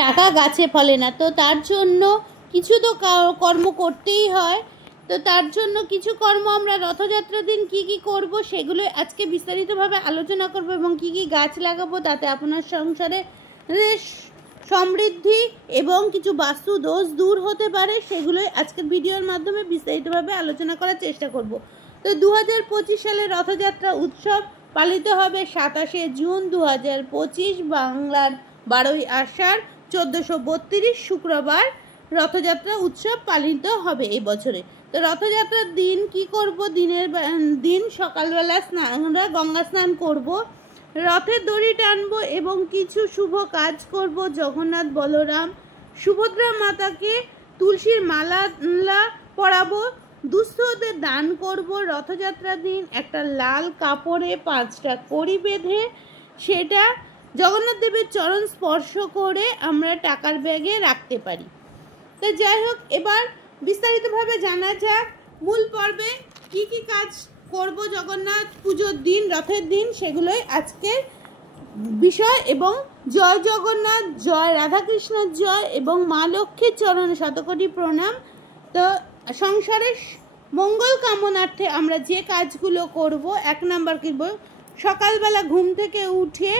টাকা গাছে ফলে না, তো তার জন্য কিছু তো কর্ম করতেই হয়। তো তার জন্য কিছু কর্ম আমরা রথযাত্রার দিন কি কি করব সেগুলো আজকে বিস্তারিতভাবে আলোচনা করব, এবং কি কি গাছ লাগাবো তাতে আপনার সংসারে সমৃদ্ধি এবং কিছু বাস্তু দোষ দূর হতে পারে, সেগুলোই আজকের ভিডিওর মাধ্যমে বিস্তারিতভাবে আলোচনা করার চেষ্টা করব। তো 2025 সালের রথযাত্রা উৎসব পালিত হবে 27শে জুন 2025, বাংলার 12ই আষাঢ় 1432 শুক্রবার রথযাত্রা উৎসব পালিত হবে এই বছরে। তো রথযাত্রার দিন কি করব? দিন সকালবেলা আমরা গঙ্গা স্নান করব, রথের দড়ি টানবো এবং কিছু শুভ কাজ করব। জগন্নাথ বলরাম সুভদ্রা মাতাকে তুলসীর মালা পরাবো, দুস্থদের দান করব। রথযাত্রার দিন একটা লাল কাপড়ে 5টা কড়ি বেঁধে সেটা জগন্নাথ দেবের চরণ স্পর্শ করে আমরা টাকার ব্যাগে রাখতে পারি। তো যাই হোক, এবার বিস্তারিতভাবে জানা যাক মূল পর্বে কি কি কাজ করব জগন্নাথ পুজোর দিন, রথের দিন, সেগুলোই আজকের বিষয়। এবং জয় জগন্নাথ, জয় রাধাকৃষ্ণের জয় এবং মা লক্ষ্মীর চরণে শতকোটি প্রণাম। তো সংসারের মঙ্গল কামনার্থে আমরা যে কাজগুলো করব, 1 নাম্বার করব সকালবেলা ঘুম থেকে উঠে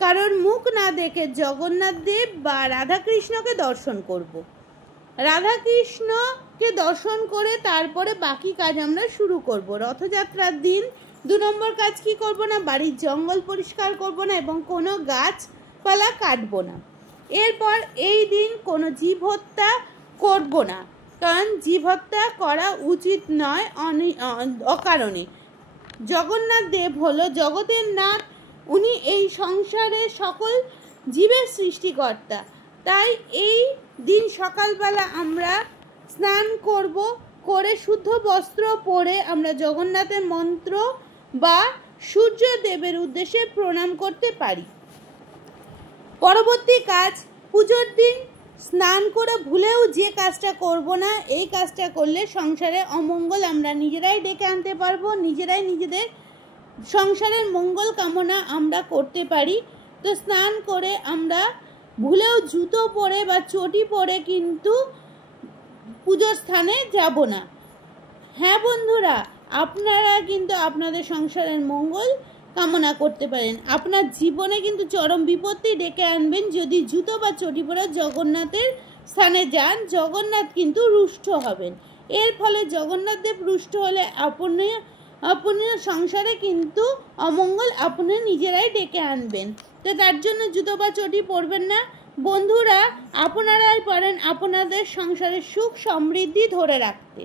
কারোর মুখ না দেখে জগন্নাথ দেব বা রাধাকৃষ্ণকে দর্শন করব। রাধাকৃষ্ণকে দর্শন করে তারপরে বাকি কাজ আমরা শুরু করব। রথযাত্রার দিন 2 নম্বর কাজ কি করব না, বাড়ির জঙ্গল পরিষ্কার করব না এবং কোনো গাছপালা কাটবো না। এরপর এই দিন কোনো জীব হত্যা করব না, কারণ জীব হত্যা করা উচিত নয় অকারণে। জগন্নাথ দেব হলো জগতের নাথ, উনি এই সংসারের সকল জীবের সৃষ্টিকর্তা। তাই এই দিন সকালবেলা আমরা স্নান করব, করে শুদ্ধ বস্ত্র পরে আমরা জগন্নাথের মন্ত্র বা সূর্যদেবের উদ্দেশ্যে প্রণাম করতে পারি। পরবর্তী কাজ, পুজোর দিন স্নান করে ভুলেও যে কাজটা করব না, এই কাজটা করলে সংসারে অমঙ্গল আমরা নিজেরাই ডেকে আনতে পারবো, নিজেরাই নিজেদের সংসারের মঙ্গল কামনা আমরা করতে পারি। তো স্নান করে আমরা ভুলেও জুতো পরে বা চটি পরে কিন্তু পুজোর স্থানে যাব না। হ্যাঁ বন্ধুরা, আপনারা কিন্তু আপনাদের সংসারের মঙ্গল কামনা করতে পারেন। আপনার জীবনে কিন্তু চরম বিপত্তি ডেকে আনবেন যদি জুতো বা চটি পরে জগন্নাথের স্থানে যান। জগন্নাথ কিন্তু রুষ্ট হবেন। এর ফলে জগন্নাথ দেব রুষ্ট হলে আপনার সংসারে কিন্তু অমঙ্গল আপনি নিজেরাই ডেকে আনবেন। তো তার জন্য জুতো বা চটি পরবেন না। বন্ধুরা, আপনারাই পারেন আপনাদের সংসারের সুখ সমৃদ্ধি ধরে রাখতে।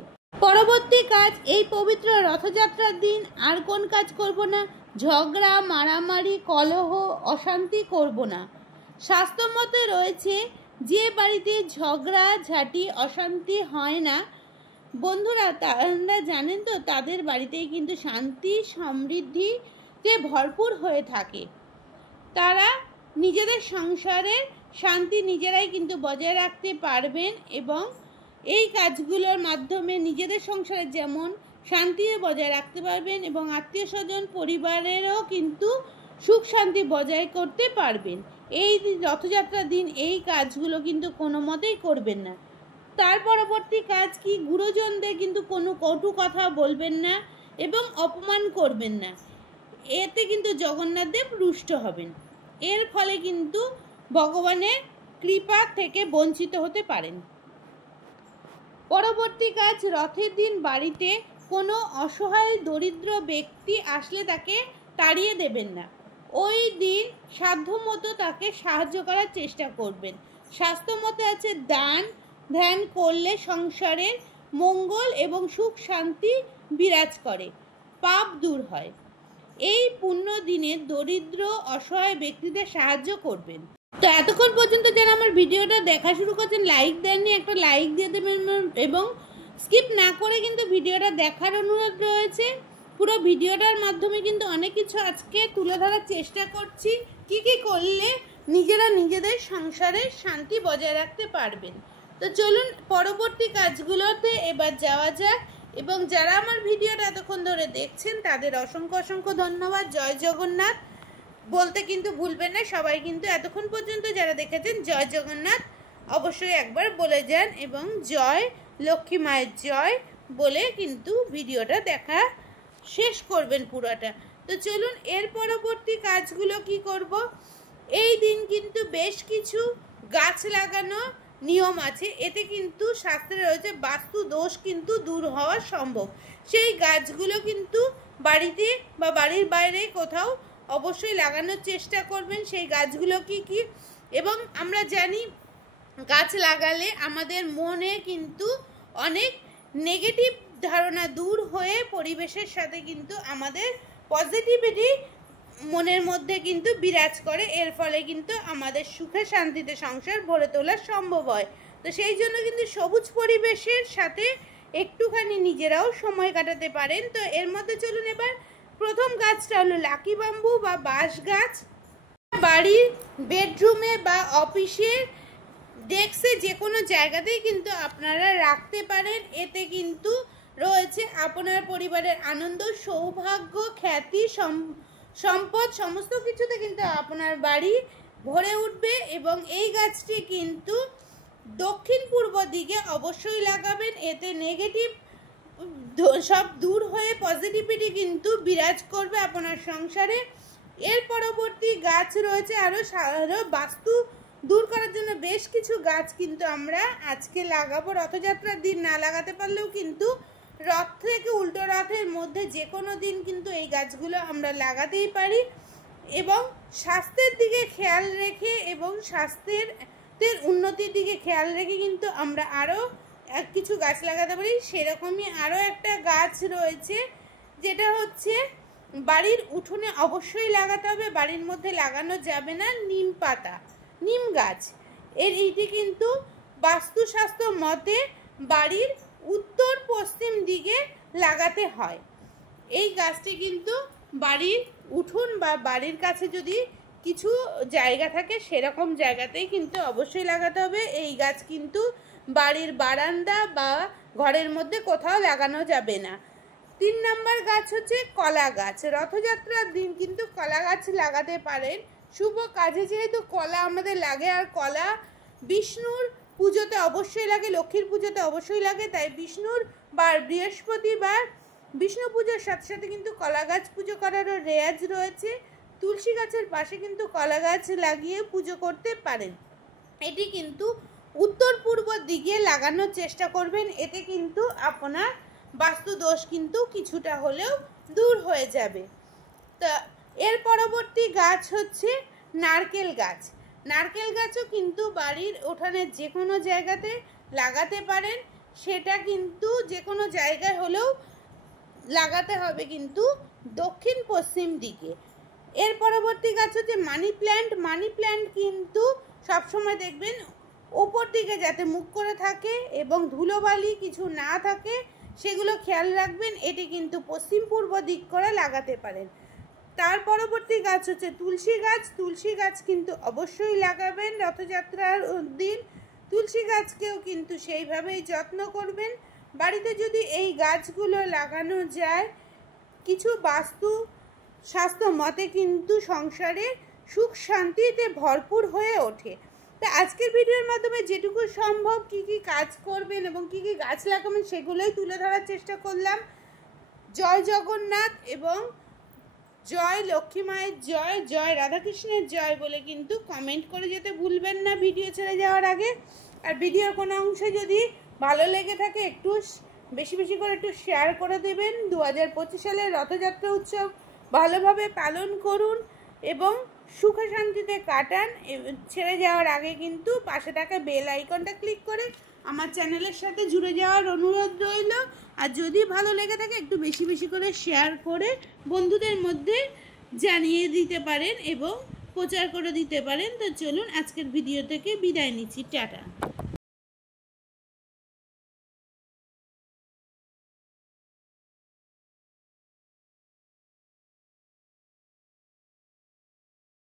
পরবর্তী কাজ, এই পবিত্র রথযাত্রার দিন আর কোন কাজ করব না, ঝগড়া মারামারি কলহ অশান্তি করব না। শাস্ত্রমতে রয়েছে যে বাড়িতে ঝগড়া ঝাঁটি অশান্তি হয় না বন্ধুরা, তারা জানেন তো তাদের বাড়িতেই কিন্তু শান্তি সমৃদ্ধিতে ভরপুর হয়ে থাকে। তারা নিজেদের সংসারের শান্তি নিজেরাই কিন্তু বজায় রাখতে পারবেন এবং এই কাজগুলোর মাধ্যমে নিজেদের সংসারে যেমন শান্তি বজায় রাখতে পারবেন এবং আত্মীয় স্বজন পরিবারেরও কিন্তু সুখ শান্তি বজায় করতে পারবেন। এই রথযাত্রার দিন এই কাজগুলো কিন্তু কোনো মতেই করবেন না। তার পরবর্তী কাজ কি, গুরুজনদের কিন্তু কোনো কটু কথা বলবেন না এবং অপমান করবেন না, এতে কিন্তু জগন্নাথ দেব রুষ্ট হবেন। এর ফলে কিন্তু ভগবানের কৃপা থেকে বঞ্চিত হতে পারেন। পরবর্তী কাজ, রথের দিন বাড়িতে কোনো অসহায় দরিদ্র ব্যক্তি আসলে তাকে তাড়িয়ে দেবেন না। ওই দিন সাধ্যমতো তাকে সাহায্য করার চেষ্টা করবেন। শাস্ত্রমতে আছে দান ধ্যান করলে সংসারের মঙ্গল এবং সুখ শান্তি বিরাজ করে, পাপ দূর হয়। এই পুণ্য দিনে দরিদ্র অসহায় ব্যক্তিদের সাহায্য করবেন। তো এতক্ষণ পর্যন্ত যারা আমার ভিডিওটা দেখা শুরু করছেন, লাইক দেননি, একটা লাইক দিয়ে দেবেন এবং স্কিপ না করে কিন্তু ভিডিওটা দেখার অনুরোধ রয়েছে। পুরো ভিডিওটার মাধ্যমে কিন্তু অনেক কিছু আজকে তুলে ধরার চেষ্টা করছি, কি কি করলে নিজেরা নিজেদের সংসারে শান্তি বজায় রাখতে পারবেন। তো চলুন পরবর্তী কাজগুলোতে এবার যাওয়া যাক। এবং যারা আমার ভিডিওটা এতক্ষণ ধরে দেখছেন তাদের অসংখ্য অসংখ্য ধন্যবাদ। জয় জগন্নাথ। বলতে কিন্তু ভুলবেন না। সবাই কিন্তু এতক্ষণ পর্যন্ত যারা দেখেছেন জয় জগন্নাথ অবশ্যই একবার বলে যান এবং জয় লক্ষ্মী মায়ের জয় বলে কিন্তু ভিডিওটা দেখা শেষ করবেন পুরোটা। তো চলুন এর পরবর্তী কাজগুলো কি করব। এই দিন কিন্তু বেশ কিছু গাছ লাগানো নিয়ম আছে, এতে কিন্তু শাস্ত্রে রয়েছে বাস্তু দোষ কিন্তু দূর হওয়া সম্ভব। সেই গাছগুলো কিন্তু বাড়িতে বা বাড়ির বাইরে কোথাও অবশ্যই লাগানোর চেষ্টা করবেন। সেই গাছগুলো কি কি, এবং আমরা জানি গাছ লাগালে আমাদের মনে কিন্তু অনেক নেগেটিভ ধারণা দূর হয়ে পরিবেশের সাথে কিন্তু আমাদের পজিটিভিটি মনের মধ্যে কিন্তু বিরাজ করে। এর ফলে কিন্তু আমাদের সুখে শান্তিতে সংসার ভরে তোলা সম্ভব হয়। তো সেই জন্য কিন্তু সবুজ পরিবেশের সাথে একটুখানি নিজেরাও সময় কাটাতে পারেন। তো এর মধ্যে চলুন এবার প্রথম গাছটা হলো লাকি বাম্বু বা বাঁশ গাছ। বাড়ির বেডরুমে বা অফিসের ডেস্কে যে কোনো জায়গাতেই কিন্তু আপনারা রাখতে পারেন। এতে কিন্তু রয়েছে আপনার পরিবারের আনন্দ, সৌভাগ্য, খ্যাতি, সম্পদ সমস্ত কিছুতে কিন্তু আপনার বাড়ি ভরে উঠবে। এবং এই গাছটি কিন্তু দক্ষিণ পূর্ব দিকে অবশ্যই লাগাবেন। এতে নেগেটিভ সব দূর হয়ে পজিটিভিটি কিন্তু বিরাজ করবে আপনার সংসারে। এর পরবর্তী গাছ রয়েছে আরও বাস্তু দূর করার জন্য বেশ কিছু গাছ কিন্তু আমরা আজকে লাগাবো। রথযাত্রার দিন না লাগাতে পারলেও কিন্তু রথ থেকে উল্টো রথের মধ্যে যে কোনো দিন কিন্তু এই গাছগুলো আমরা লাগাতেই পারি। এবং স্বাস্থ্যের দিকে খেয়াল রেখে এবং স্বাস্থ্যের উন্নতির দিকে খেয়াল রেখে কিন্তু আমরা আরও কিছু গাছ লাগাতে পারি। সেরকমই আরও একটা গাছ রয়েছে, যেটা হচ্ছে বাড়ির উঠোনে অবশ্যই লাগাতে হবে, বাড়ির মধ্যে লাগানো যাবে না, নিম পাতা, নিম গাছ। এটি কিন্তু বাস্তুশাস্ত্র মতে বাড়ির উত্তর পশ্চিম দিকে লাগাতে হয়। এই গাছটি কিন্তু বাড়ির উঠোন বা বাড়ির কাছে যদি কিছু জায়গা থাকে সেরকম জায়গাতেই কিন্তু অবশ্যই লাগাতে হবে। এই গাছ কিন্তু বাড়ির বারান্দা বা ঘরের মধ্যে কোথাও লাগানো যাবে না। 3 নম্বর গাছ হচ্ছে কলা গাছ। রথযাত্রার দিন কিন্তু কলা গাছ লাগাতে পারেন। শুভ কাজে যেহেতু কলা আমাদের লাগে, আর কলা বিষ্ণুর পুজোতে অবশ্যই লাগে, লক্ষ্মীর পুজোতে অবশ্যই লাগে, তাই বিষ্ণুর বা বৃহস্পতিবার বিষ্ণু পুজোর সাথে সাথে কিন্তু কলা গাছ পুজো করারও রেয়াজ রয়েছে। তুলসী গাছের পাশে কিন্তু কলা গাছ লাগিয়ে পুজো করতে পারেন। এটি কিন্তু উত্তর পূর্ব দিকে লাগানোর চেষ্টা করবেন। এতে কিন্তু আপনার বাস্তু দোষ কিন্তু কিছুটা হলেও দূর হয়ে যাবে। তা এর পরবর্তী গাছ হচ্ছে নারকেল গাছ। নারকেল গাছও কিন্তু বাড়ির উঠানের যে কোনো জায়গাতে লাগাতে পারেন। সেটা কিন্তু যে কোনো জায়গায় হলেও লাগাতে হবে কিন্তু দক্ষিণ পশ্চিম দিকে। এর পরবর্তী গাছ হচ্ছে মানি প্ল্যান্ট। মানি প্ল্যান্ট কিন্তু সবসময় দেখবেন ওপর দিকে যাতে মুখ করে থাকে এবং ধুলোবালি কিছু না থাকে সেগুলো খেয়াল রাখবেন। এটি কিন্তু পশ্চিম পূর্ব দিক করে লাগাতে পারেন। তার পরবর্তী গাছ হচ্ছে তুলসী গাছ। তুলসী গাছ কিন্তু অবশ্যই লাগাবেন রথযাত্রার দিন। তুলসী গাছকেও কিন্তু সেইভাবেই যত্ন করবেন। বাড়িতে যদি এই গাছগুলো লাগানো যায়, কিছু বাস্তু স্বাস্থ্য মতে কিন্তু সংসারে সুখ শান্তিতে ভরপুর হয়ে ওঠে। তা আজকের ভিডিওর মাধ্যমে যেটুকু সম্ভব কি কি কাজ করবেন এবং কি কি গাছ লাগাবেন সেগুলোই তুলে ধরার চেষ্টা করলাম। জয় জগন্নাথ এবং জয় লক্ষ্মী মায়ের জয়, জয় রাধাকৃষ্ণের জয় বলে কিন্তু কমেন্ট করে যেতে ভুলবেন না ভিডিও ছেড়ে যাওয়ার আগে। আর ভিডিওর কোনো অংশে যদি ভালো লেগে থাকে একটু বেশি বেশি করে একটু শেয়ার করে দেবেন। 2025 সালের রথযাত্রা উৎসব ভালোভাবে পালন করুন এবং সুখে শান্তিতে কাটান। ছেড়ে যাওয়ার আগে কিন্তু পাশে থাকা বেল আইকনটা ক্লিক করে আমার চ্যানেলের সাথে জুড়ে যাওয়ার অনুরোধ রইল। আর যদি ভালো লেগে থাকে একটু বেশি বেশি করে শেয়ার করে বন্ধুদের মধ্যে জানিয়ে দিতে পারেন এবং প্রচার করে দিতে পারেন। তো চলুন আজকের ভিডিও থেকে বিদায় নিচ্ছি, টাটা।